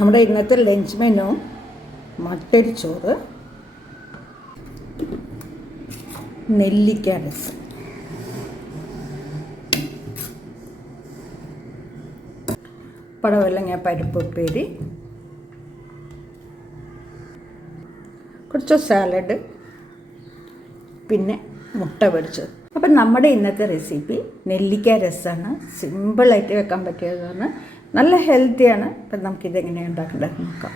നമ്മുടെ ഇന്നത്തെ lunch menu മട്ടരി ചോറ് നെല്ലിക്ക രസം. പടവലങ്ങ പരിപ്പ് ഉപ്പേരി കുറച്ച് സാലഡ് പിന്നെ മുട്ട പൊരിച്ചത്. അപ്പം നമ്മുടെ ഇന്നത്തെ റെസിപ്പി നെല്ലിക്ക രസമാണ്. സിമ്പിളായിട്ട് വെക്കാൻ പറ്റിയതാണ്. നല്ല ഹെൽത്തിയാണ് അപ്പം നമുക്കിതെങ്ങനെയാണ് ഉണ്ടാക്കേണ്ടത് നോക്കാം.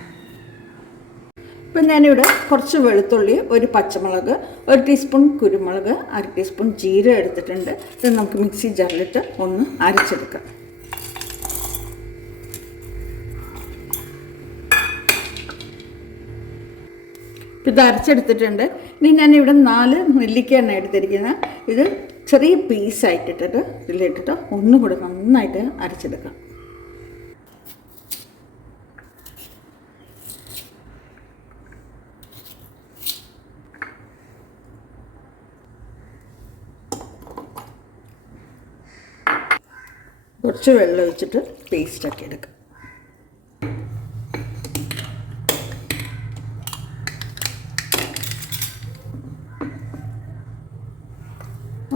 ഇപ്പം ഞാനിവിടെ കുറച്ച് വെളുത്തുള്ളി ഒരു പച്ചമുളക് ഒരു ടീസ്പൂൺ കുരുമുളക് അര ടീസ്പൂൺ ജീരം എടുത്തിട്ടുണ്ട്. ഇത് നമുക്ക് മിക്സി ജാറിലിട്ട് ഒന്ന് അരച്ചെടുക്കാം. ഇത് അരച്ചെടുത്തിട്ടുണ്ട്. ഇനി ഞാനിവിടെ നാല് നെല്ലിക്കയാണ് എടുത്തിരിക്കുന്നത്. ഇത് ചെറിയ പീസായിട്ടിട്ടിട്ട് ഇതിലിട്ടിട്ട് ഒന്നും കൂടെ നന്നായിട്ട് അരച്ചെടുക്കാം. കുറച്ച് വെള്ളം ഒഴിച്ചിട്ട് പേസ്റ്റാക്കി എടുക്കാം.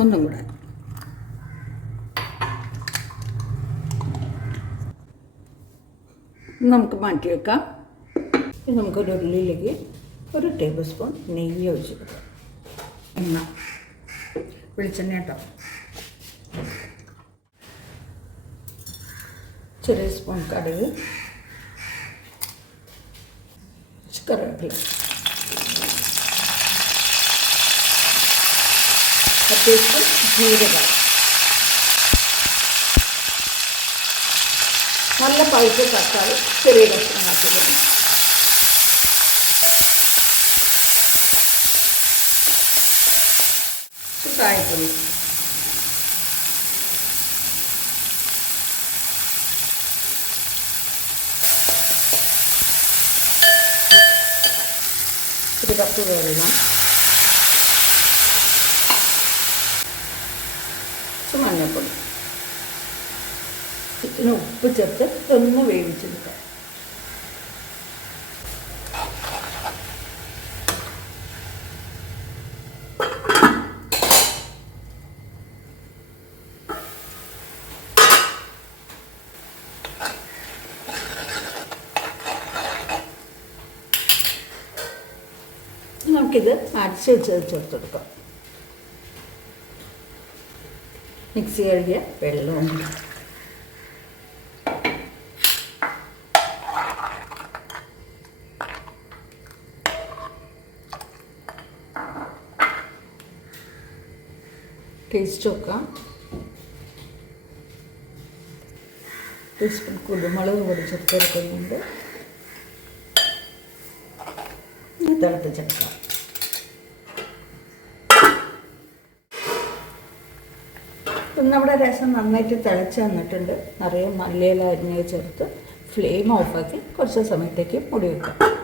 ഒന്നും കൂടെ. നമുക്ക് മാറ്റി വെക്കാം. നമുക്കൊരു ഉള്ളിലേക്ക് ഒരു ടേബിൾ സ്പൂൺ നെയ്യ് ഒഴിച്ച് കൊടുക്കാം. എണ്ണ. വെളിച്ചെണ്ണ കേട്ടോ. ചെറിയ സ്പൂൺ കടുക് കറിവേപ്പില അത്യാവശ്യം ജീരകം നല്ല പഴുത്ത തക്കാളി ചെറിയ കഷ്ണമാക്കി വരും കായപ്പൊടി ഒരു വേവിക്കാം കുറച്ച് മഞ്ഞൾപ്പൊടി. ഇതിന് ഉപ്പ് ചേർത്ത് ഒന്ന് വേവിച്ചെടുക്കാം. നമുക്കിത് അരച്ച് വെച്ചത് ചേർത്തെടുക്കാം മിക്സി കഴുകിയ വെള്ളവും ടേസ്റ്റ് നോക്കാം ടീസ്പൂൺ കുരുമുളക് പൊടി ചേർത്തെടുക്കുന്നുണ്ട് തിളപ്പിച്ചെടുക്കാം നമ്മുടെ രസം നന്നായിട്ട് തിളച്ച് വന്നിട്ടുണ്ട്. നിറയെ മല്ലിയില അരിഞ്ഞ് ചേർത്ത് ഫ്ലെയിം ഓഫാക്കി കുറച്ച് സമയത്തേക്ക് മുടി വെക്കാം.